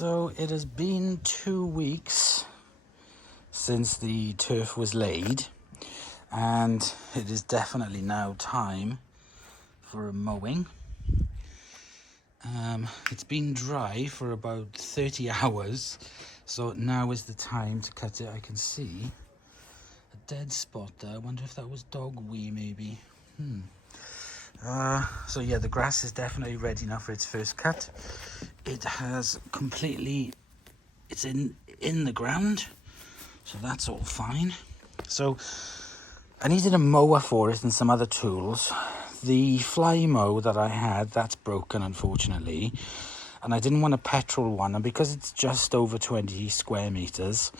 So it has been 2 weeks since the turf was laid, and it is definitely now time for a mowing. It's been dry for about 30 hours, so now is the time to cut it. I can see a dead spot there. I wonder if that was dog wee maybe. So yeah, the grass is definitely ready now for its first cut. It has completely, it's in the ground, so that's all fine. So I needed a mower for it and some other tools. The fly mow that I had, that's broken unfortunately, and I didn't want a petrol one, and because it's just over 20 square meters,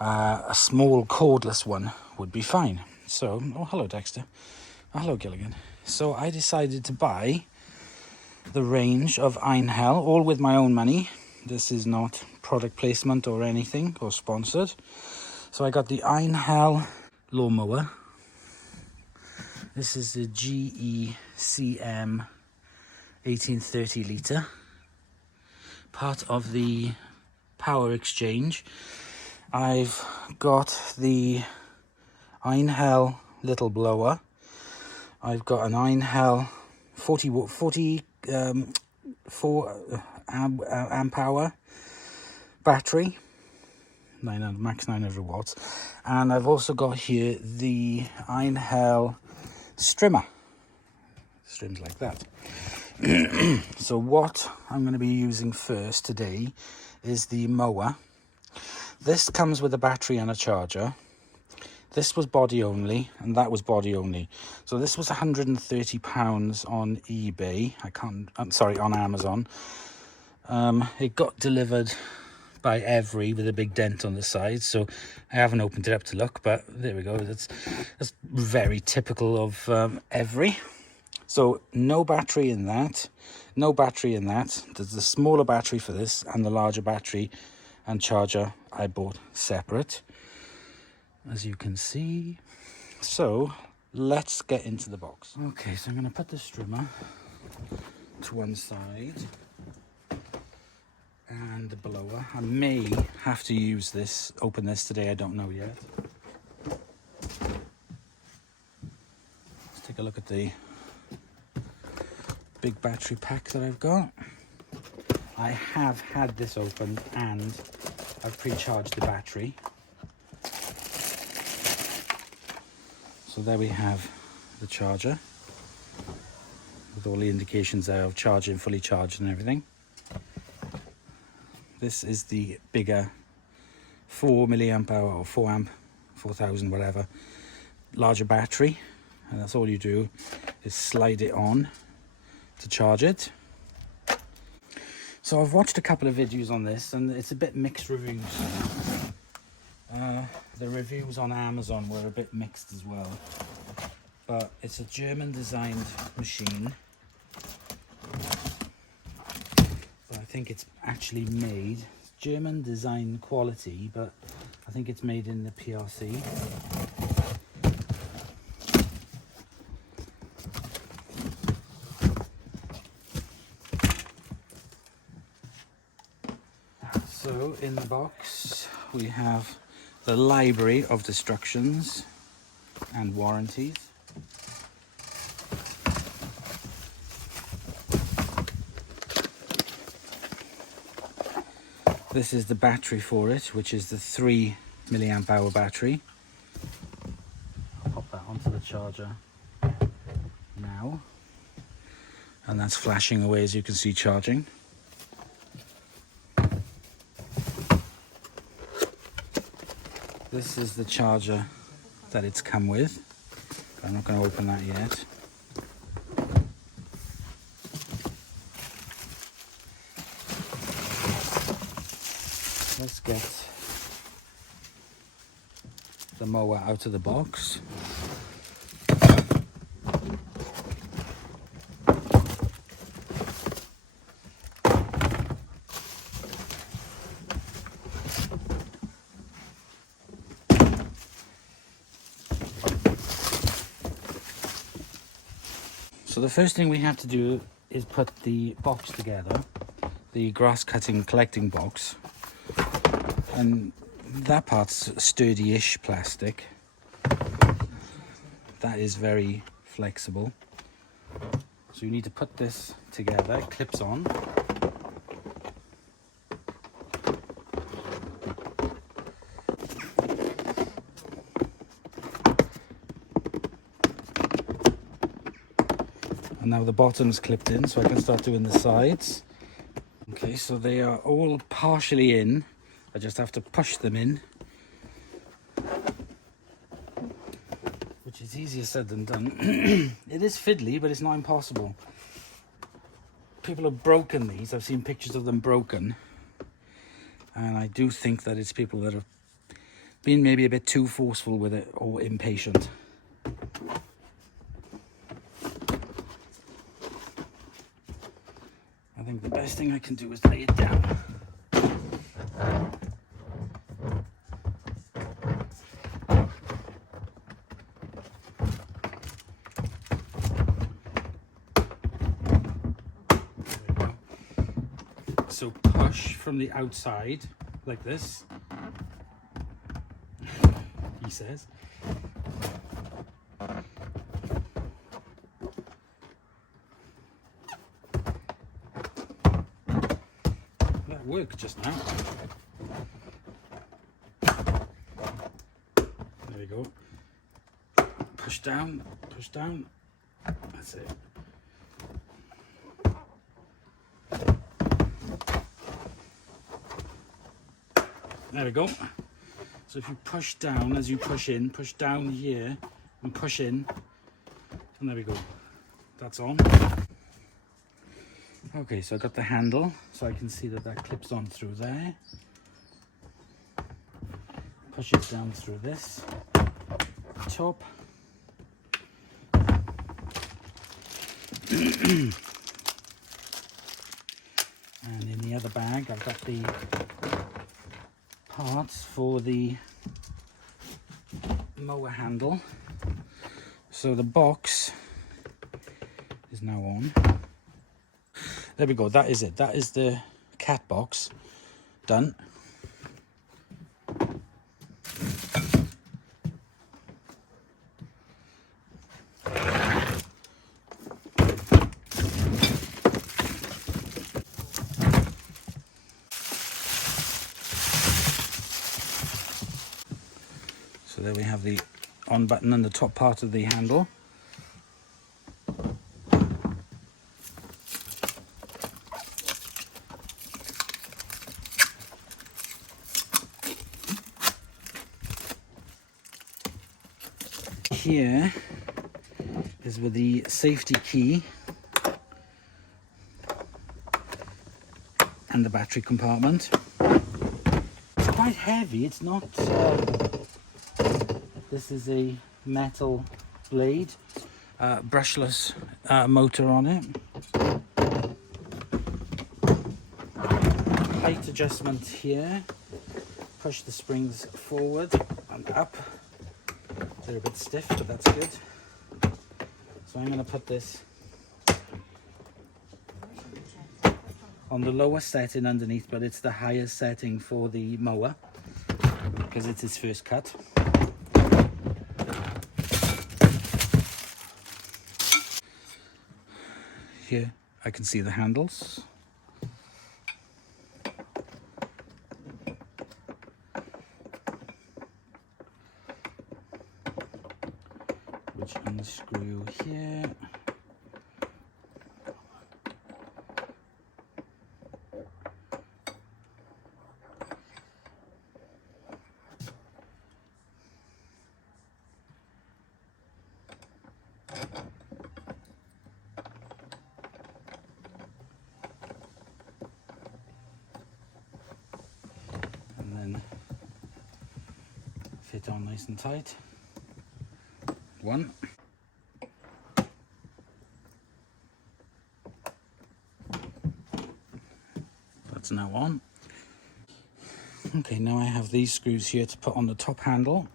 a small cordless one would be fine. So, oh hello Dexter, oh, hello Gilligan. So I decided to buy the range of Einhell, all with my own money. This is not product placement or anything, or sponsored. So I got the Einhell lawnmower. This is the GECM 1830 litre, part of the power exchange. I've got the Einhell little blower. I've got an Einhell 4 amp hour battery, max 900 watts, and I've also got here the Einhell Strimmer, strims like that. So what I'm going to be using first today is the mower. This comes with a battery and a charger. This was body only, and that was body only. So this was £130 on eBay. I'm sorry, on Amazon. It got delivered by Every with a big dent on the side, so I haven't opened it up to look, but there we go. That's very typical of Every. So no battery in that, no battery in that. There's the smaller battery for this, and the larger battery and charger I bought separate, as you can see. So let's get into the box. Okay, so I'm going to put the Strimmer to one side and the blower. I may have to use this, open this today, I don't know yet. Let's take a look at the big battery pack that I've got. I have had this open and I've pre-charged the battery. So there we have the charger with all the indications there of charging, fully charged and everything. This is the bigger 4 milliamp hour or 4 amp, 4000 whatever, larger battery, and that's all you do is slide it on to charge it. So I've watched a couple of videos on this and it's a bit mixed reviews. The reviews on Amazon were a bit mixed as well, but it's a German designed machine. I think it's actually made, German design quality, but I think it's made in the PRC. So in the box we have the library of instructions and warranties. This is the battery for it, which is the 3 milliamp hour battery. I'll pop that onto the charger now, and that's flashing away as you can see, charging. This is the charger that it's come with. I'm not going to open that yet. Let's get the mower out of the box. So the first thing we have to do is put the box together. the grass cutting collecting box, and that part's sturdy-ish plastic. That is very flexible. So you need to put this together. It clips on. And now the bottom's clipped in, so I can start doing the sides. Okay, so they are all partially in. I just have to push them in, which is easier said than done. It is fiddly, but it's not impossible. People have broken these. I've seen pictures of them broken. And I do think that it's people that have been maybe a bit too forceful with it or impatient. I think the best thing I can do is lay it down. So push from the outside, like this, he says. That worked just now. There we go. Push down, push down. That's it. There we go. So if you push down as you push in, push down here and push in, and there we go. That's on. Okay, so I got the handle, so I can see that that clips on through there. Push it down through this top. And in the other bag, I've got the parts for the mower handle. So the box is now on. There we go, that is it. That is the cat box done. So there we have the on button and the top part of the handle. Here is with the safety key and the battery compartment. It's quite heavy, it's not this is a metal blade, brushless motor on it. Height adjustment here. Push the springs forward and up. They're a bit stiff, but that's good. So I'm going to put this on the lowest setting underneath, but it's the highest setting for the mower because it's its first cut. Here I can see the handles. Which unscrew here. And then fit on nice and tight. One. That's now on. Okay, now I have these screws here to put on the top handle.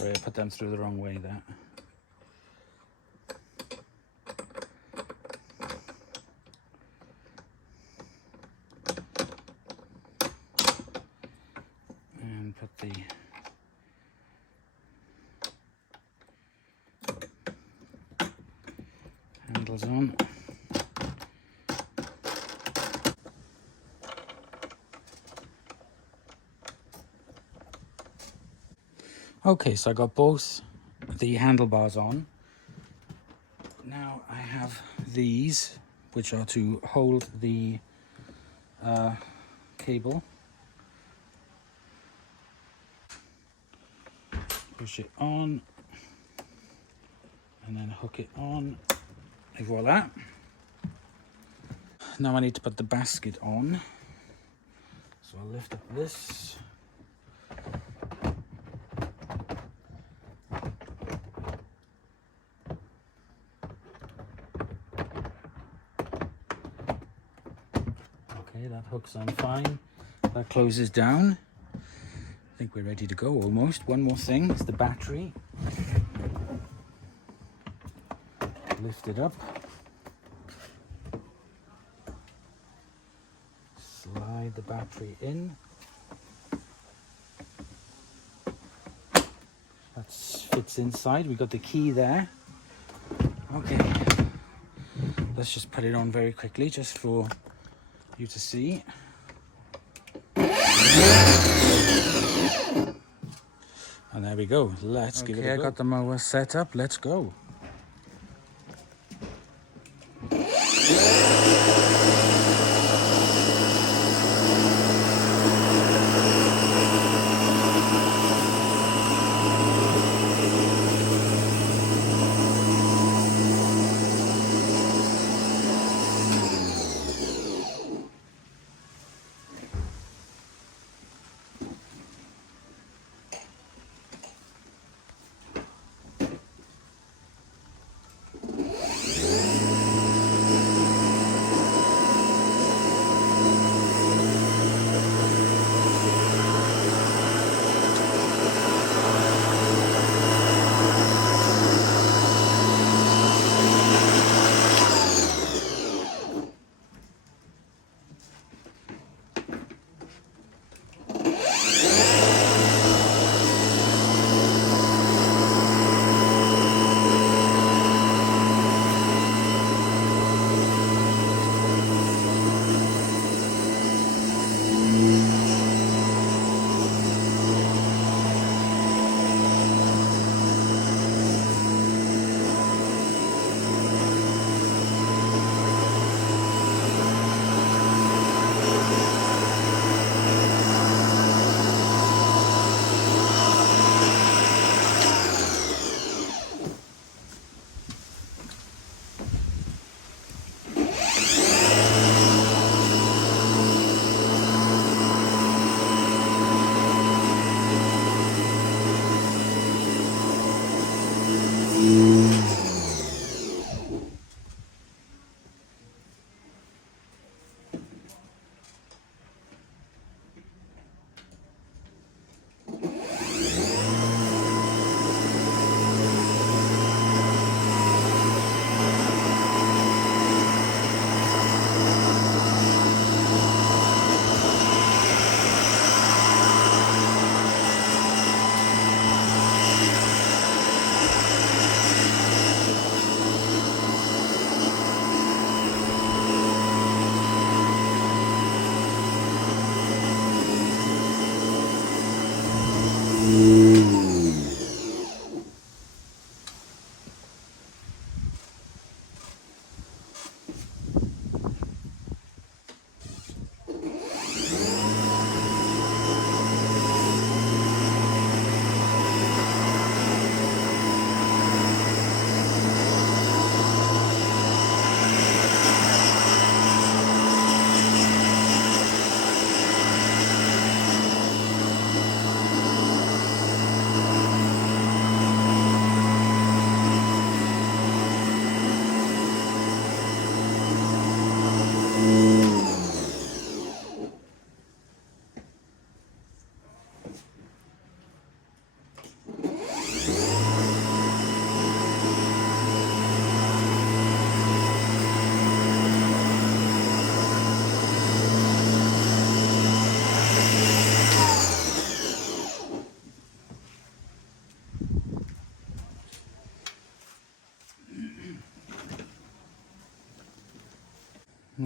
Sorry, I put them through the wrong way there. And put the handles on. Okay, so I got both the handlebars on. Now I have these, which are to hold the cable. Push it on and then hook it on, et voila. Now I need to put the basket on, so I'll lift up this. Okay, that hook's on fine. That closes down. I think we're ready to go almost. One more thing is the battery. Lift it up. Slide the battery in. That fits inside. We got the key there. Okay. Let's just put it on very quickly just for you to see. And there we go. Let's give it a go. I got the mower set up. Let's go.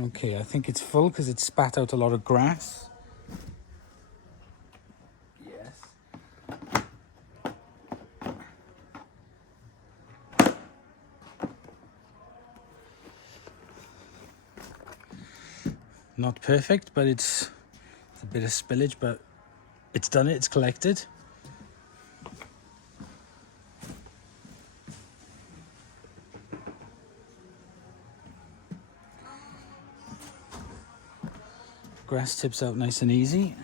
Okay, I think it's full because it spat out a lot of grass. Yes. Not perfect, but it's a bit of spillage, but it's done it, it's collected. Grass tips out nice and easy.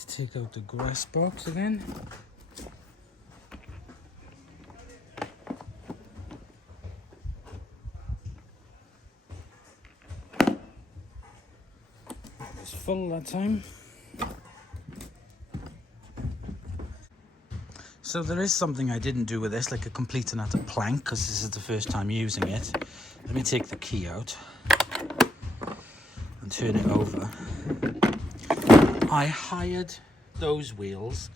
Let's take out the grass box again. It's full that time. So there is something I didn't do with this, like a complete and utter plank, because this is the first time using it. Let me take the key out and turn it over. I hired those wheels,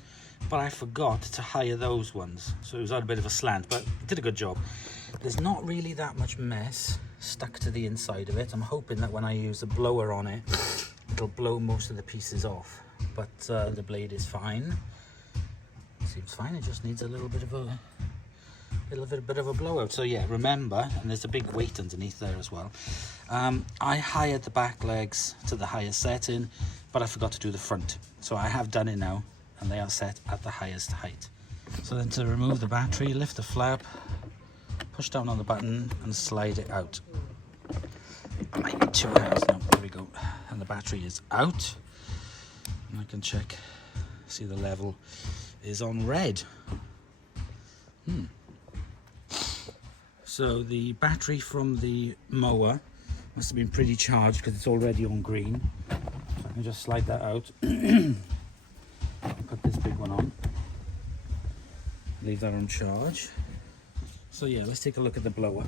but I forgot to hire those ones. So it was at a bit of a slant, but it did a good job. There's not really that much mess stuck to the inside of it. I'm hoping that when I use a blower on it, it'll blow most of the pieces off. But the blade is fine. Seems fine, it just needs a little bit of a blowout. So yeah, remember, and there's a big weight underneath there as well. I hired the back legs to the highest setting, but I forgot to do the front. So I have done it now, and they are set at the highest height. So then to remove the battery, lift the flap, push down on the button and slide it out. I might need 2 hands now, there we go. And the battery is out. And I can check, see the level is on red. So the battery from the mower must have been pretty charged because it's already on green. So I can just slide that out. Put this big one on. Leave that on charge. So yeah, let's take a look at the blower.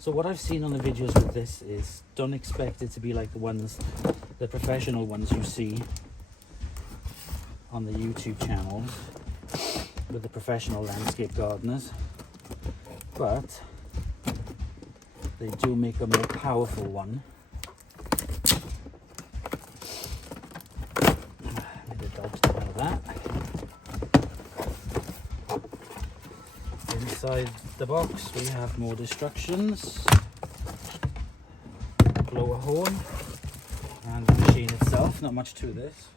So what I've seen on the videos with this is, don't expect it to be like the professional ones you see on the YouTube channels with the professional landscape gardeners, but they do make a more powerful one. Maybe the dogs don't know that. Inside the box we have more instructions, blower horn, and the machine itself. Not much to this.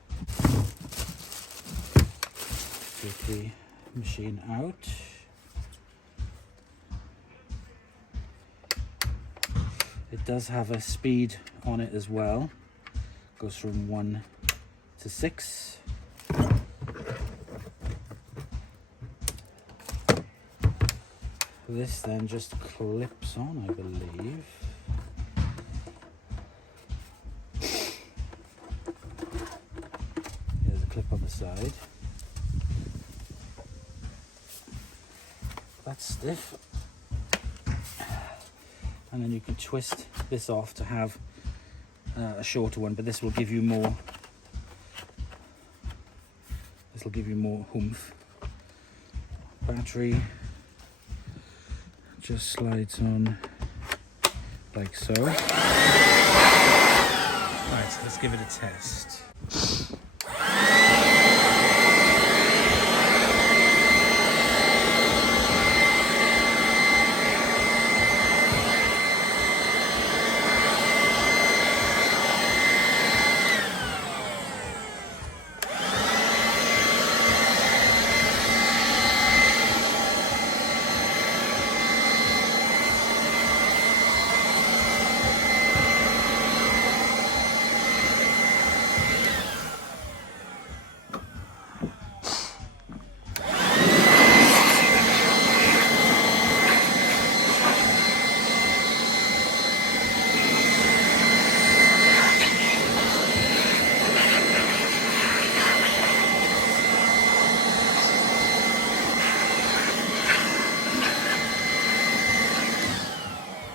Take the machine out. It does have a speed on it as well. Goes from 1 to 6. This then just clips on, I believe. There's a clip on the side. That's stiff, and then you can twist this off to have a shorter one, but this will give you more. This will give you more oomph. Battery just slides on like so. Right, so let's give it a test.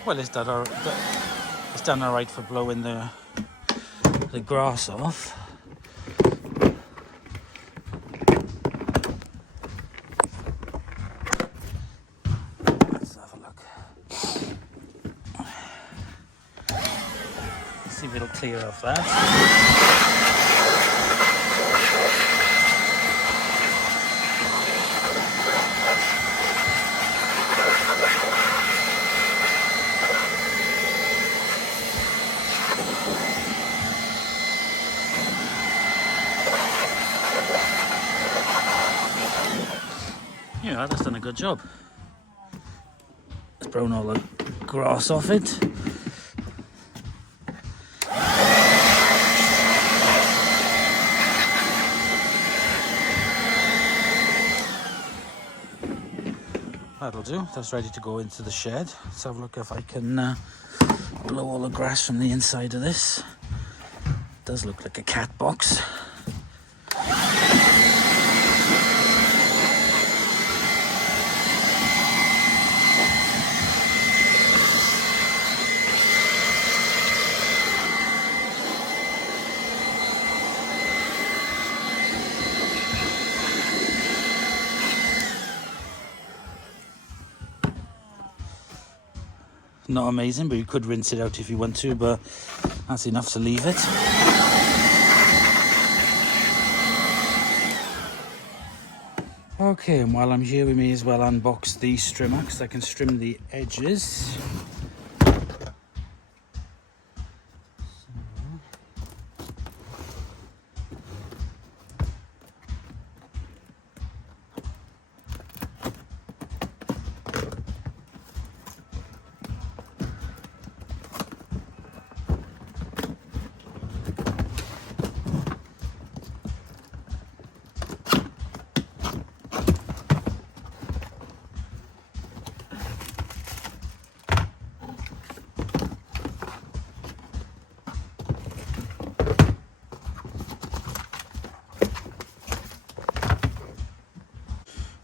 Well, it's done all right for blowing the grass off. Let's have a look. See if it'll clear off that. Yeah, that's done a good job. It's blown all the grass off it. That'll do. That's ready to go into the shed. Let's have a look if I can blow all the grass from the inside of this. It does look like a cat box. Not amazing, but you could rinse it out if you want to, but that's enough to leave it. Okay, and while I'm here, we may as well unbox the strimmer, because I can trim the edges.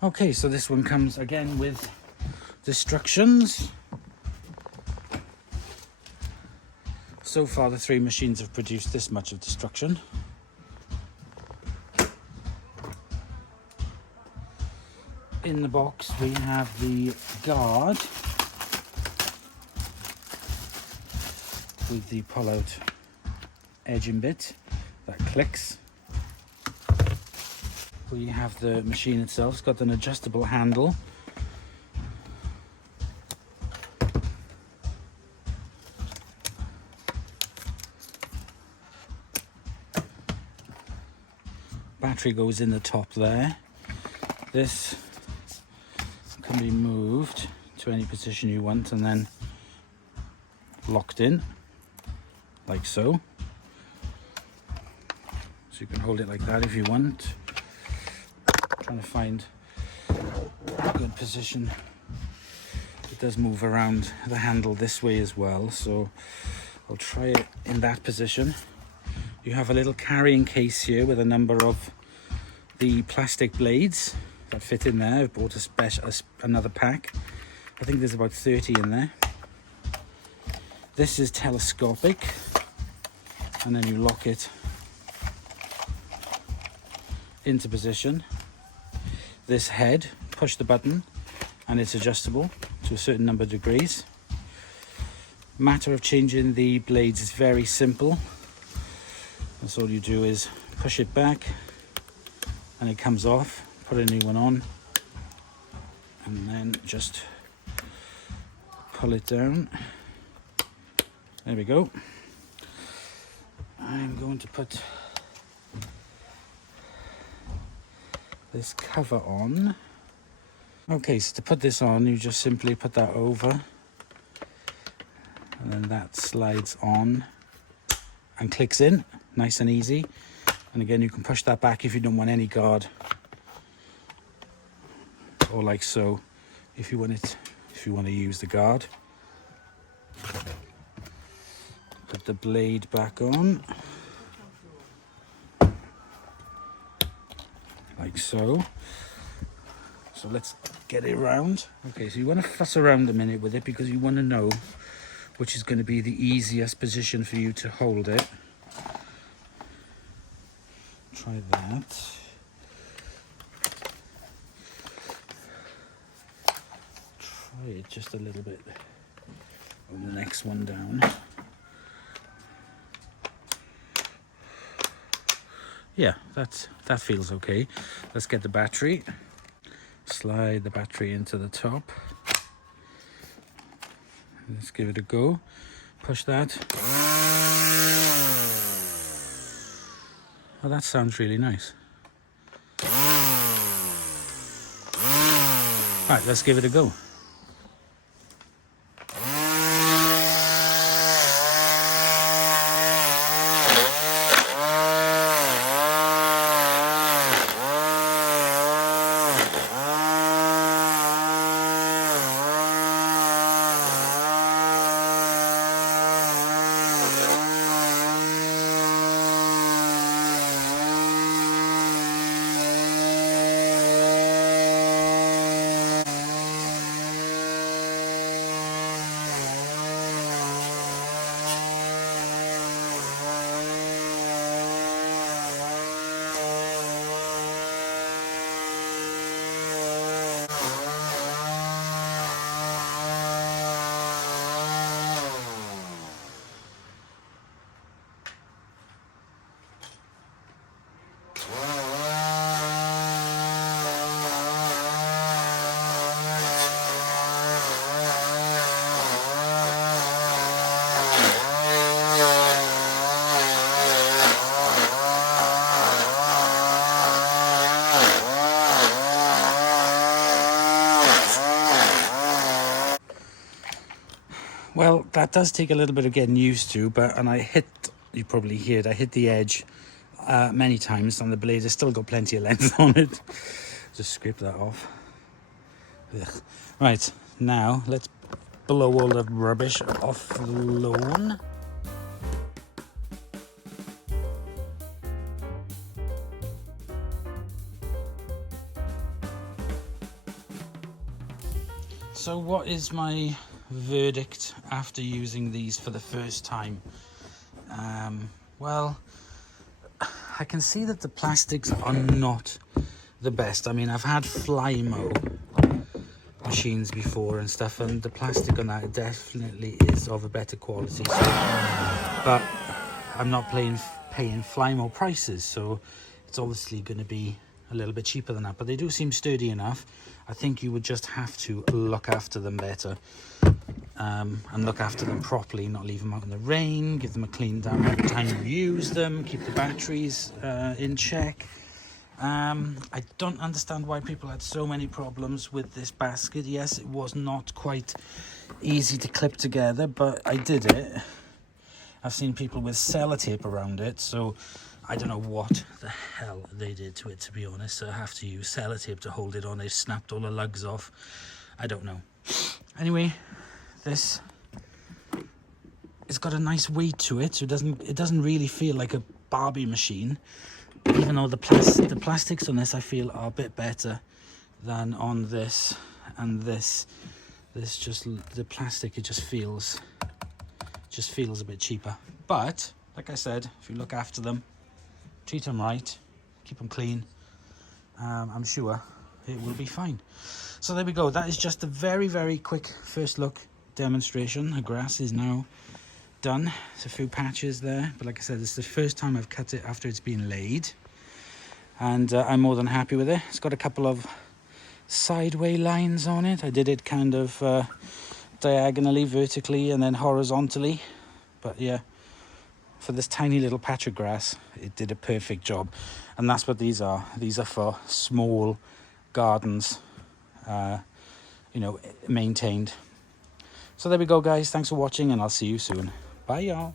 Okay, so this one comes again with instructions. So far the 3 machines have produced this much of destruction. In the box we have the guard with the pull-out edging bit that clicks. We have the machine itself. It's got an adjustable handle. Battery goes in the top there. This can be moved to any position you want and then locked in, like so. So you can hold it like that if you want. Trying to find a good position. It does move around the handle this way as well, so I'll try it in that position. You have a little carrying case here with a number of the plastic blades that fit in there. I've bought another pack. I think there's about 30 in there. This is telescopic, and then you lock it into position. This head, push the button and it's adjustable to a certain number of degrees. Matter of changing the blades is very simple. That's all you do is push it back and it comes off, put a new one on and then just pull it down. There we go. I'm going to put this cover on. Okay, so to put this on, you just simply put that over and then that slides on and clicks in, nice and easy. And again, you can push that back if you don't want any guard, or like so if you want to use the guard. Put the blade back on, like so. So let's get it around. Okay, so you want to fuss around a minute with it because you want to know which is going to be the easiest position for you to hold it. Try that. Try it just a little bit on the next one down. Yeah, that feels okay. Let's get the battery. Slide the battery into the top. Let's give it a go. Push that. Oh, that sounds really nice. Right, let's give it a go. Well, that does take a little bit of getting used to, and you probably heard, I hit the edge many times on the blade. It's still got plenty of length on it. Just scrape that off. Ugh. Right, now let's blow all the rubbish off the lawn. So what is my verdict after using these for the first time? Well, I can see that the plastics are not the best. I mean, I've had Flymo machines before and stuff, and the plastic on that definitely is of a better quality. So, but I'm not paying Flymo prices, so it's obviously going to be a little bit cheaper than that, but they do seem sturdy enough. I think you would just have to look after them better, and look after them properly, not leave them out in the rain, give them a clean down every time you use them, keep the batteries in check. I don't understand why people had so many problems with this basket. Yes, it was not quite easy to clip together, but I did it. I've seen people with sellotape around it, so I don't know what the hell they did to it, to be honest. So I have to use sellotape to hold it on. They've snapped all the lugs off. I don't know. Anyway, this, it's got a nice weight to it, so it doesn't really feel like a Barbie machine. Even though the plastics on this I feel are a bit better than on this and this. This just, the plastic, it just feels a bit cheaper. But like I said, if you look after them, treat them right, keep them clean, I'm sure it will be fine. So there we go. That is just a very, very quick first look demonstration. The grass is now done. There's a few patches there, but like I said, it's the first time I've cut it after it's been laid, and I'm more than happy with it. It's got a couple of sideway lines on it. I did it kind of diagonally, vertically, and then horizontally, but yeah, for this tiny little patch of grass, it did a perfect job. And that's what these are. These are for small gardens, you know, maintained. So there we go, guys. Thanks for watching, and I'll see you soon. Bye, y'all.